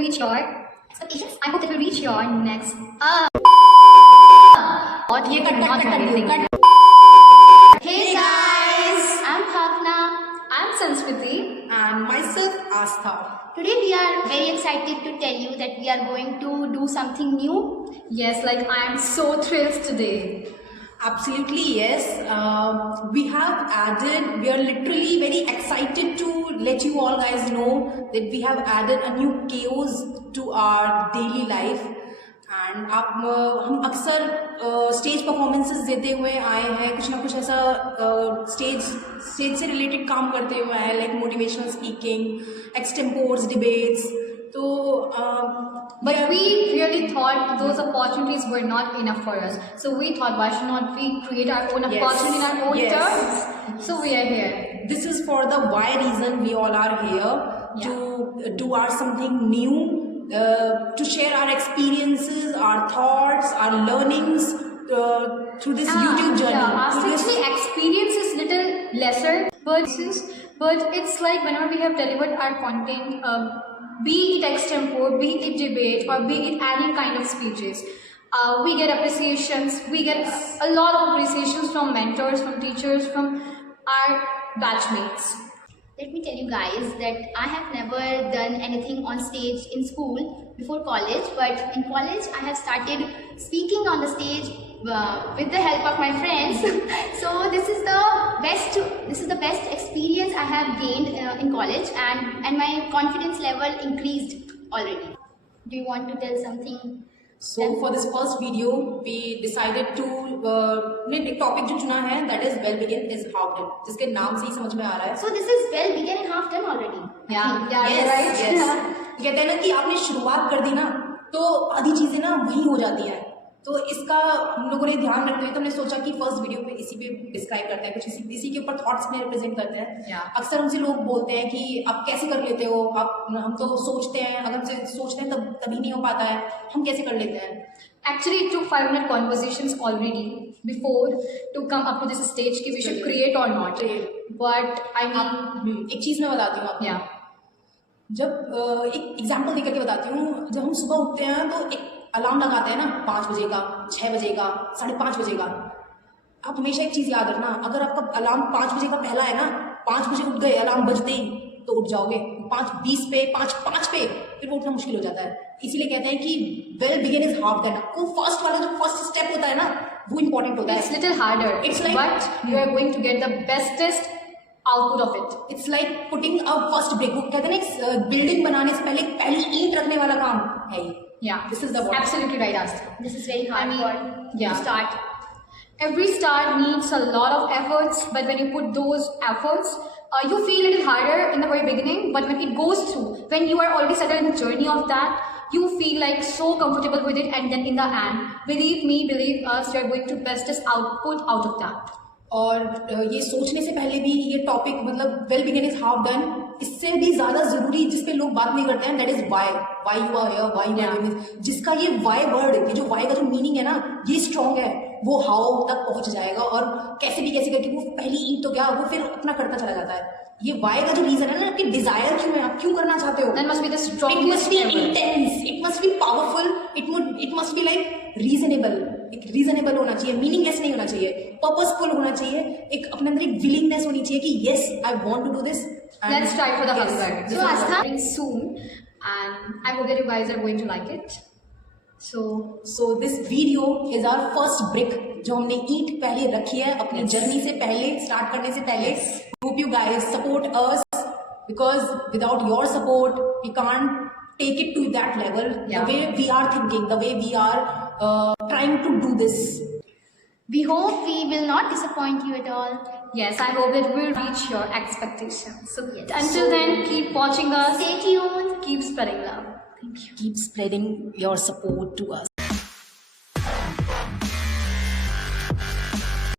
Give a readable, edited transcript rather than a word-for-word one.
reach your expectations. I hope that will reach your next. What you cannot do anything. Hey guys, I'm Bhavna. I'm Sanskriti. And myself, Astha. Today we are very excited to tell you that we are going to do something new. Yes, like I am so thrilled today. Absolutely, yes. We are literally very excited to let you all guys know that we have added a new chaos to our daily life. And हम अक्सर stage performances देते हुए आए हैं, कुछ ना कुछ ऐसा स्टेज से रिलेटेड काम करते हुए आए, like motivational speaking, extempores, debates. But we really thought those opportunities were not enough for us. So we thought, why should not we create our own opportunity in our own terms? So we are here. This is for the why reason we all are here, to do something new, to share our experiences, our thoughts, our learnings through this YouTube journey. Actually, experience is little lesser, but it's like whenever we have delivered our content, be it extempore, be it debate, or be it any kind of speeches, we get appreciations. We get a lot of appreciations from mentors, from teachers, from our batchmates. Let me tell you guys that I have never done anything on stage in school before college, but in college I have started speaking on the stage with the help of my friends. So this is the best experience I have gained in college, and my confidence level increased already. Do you want to tell something? So for this first video, we decided to एक topic जो चुना है, that is well begin is half done, जिसके नाम से ही समझ में आ रहा है. So this is well begin and half done already. Yes, right. Yes. कहते हैं ना कि आपने शुरुआत कर दी ना, तो आधी चीजें ना वही हो जाती हैं. तो इसका हम लोगों ने ध्यान रखते हुए तो हमने सोचा कि फर्स्ट वीडियो पे इसी पे डिस्क्राइब करते हैं, कुछ इसी के ऊपर थॉट्स में रिप्रेजेंट करते हैं. अक्सर हमसे लोग बोलते हैं कि आप कैसे कर लेते हो, हम तो सोचते हैं, अगर हमसे सोचते हैं तभी नहीं हो पाता है, हम कैसे कर लेते हैं. Actually, it took 5 minute conversations already before to come up to this stage कि we should create or not. But I mean, एक चीज मैं बताती हूँ आपको. जब एक एग्जाम्पल देकर के बताती हूँ, जब हम सुबह उठते हैं तो एक अलार्म लगाते हैं ना, 5 बजे का, 6 बजे का, 5:30 बजे का. आप हमेशा एक चीज याद रखना, अगर आपका अलार्म 5 बजे का पहला है ना, 5 बजे उठ गए अलार्म बजते ही, तो उठ जाओगे. 5:20 पे, 5:05 पे फिर वो उठना मुश्किल हो जाता है. इसीलिए कहते हैं कि well begin is half done. वो फर्स्ट वाला जो फर्स्ट स्टेप होता है ना, वो इंपॉर्टेंट होता है. It's little harder, it's like, but you are going to get the bestest output of it. It's like putting a first break. वो कहते हैं ना, बिल्डिंग बनाने से पहले पहली ईंट रखने वाला काम है ये. Yeah, this is the one. Absolutely right, Astha. This is very hard to start. Every start needs a lot of efforts, but when you put those efforts, you feel it is harder in the very beginning, but when it goes through, when you are already settled in the journey of that, you feel like so comfortable with it, and then in the end, believe me, believe us, you are going to bestest output out of that. और ये सोचने से पहले भी ये topic, मतलब well begin is half done, इससे भी ज्यादा जरूरी जिस पे लोग बात नहीं करते हैं, that is why you are here, why you are here. जिसका ये वाई वर्ड, ये जो वाई का जो मीनिंग है ना, ये स्ट्रॉन्ग है, वो हाउ तक पहुंच जाएगा. और कैसे भी कैसे करके वो पहली ईंट तो क्या, वो फिर अपना करता चला जाता है. ये वाई का जो रीजन है ना, आपकी डिजायर क्यों है, आप क्यों करना चाहते हो, that must be the strongest. It must be intense, it must be powerful, it must be like reasonable. एक रीजनेबल होना चाहिए, मीनिंगलेस नहीं होना चाहिए, पर्पसफुल होना चाहिए. एक अपने अंदर एक विलिंगनेस होनी चाहिए कि yes, I want to do this. Let's try for the first time. So Astha, soon, and I hope that you guys are going to like it. So this video is our first brick, जो हमने ईंट पहले रखी है अपनी journey से पहले, start करने से पहले. Hope you guys support us, because without your support, we can't take it to that level. The way we are thinking, the way we are trying to do this. We hope we will not disappoint you at all. Yes, I hope it will reach your expectations. So until then, keep watching us. Stay tuned. Keep spreading love. Thank you. Keep spreading your support to us.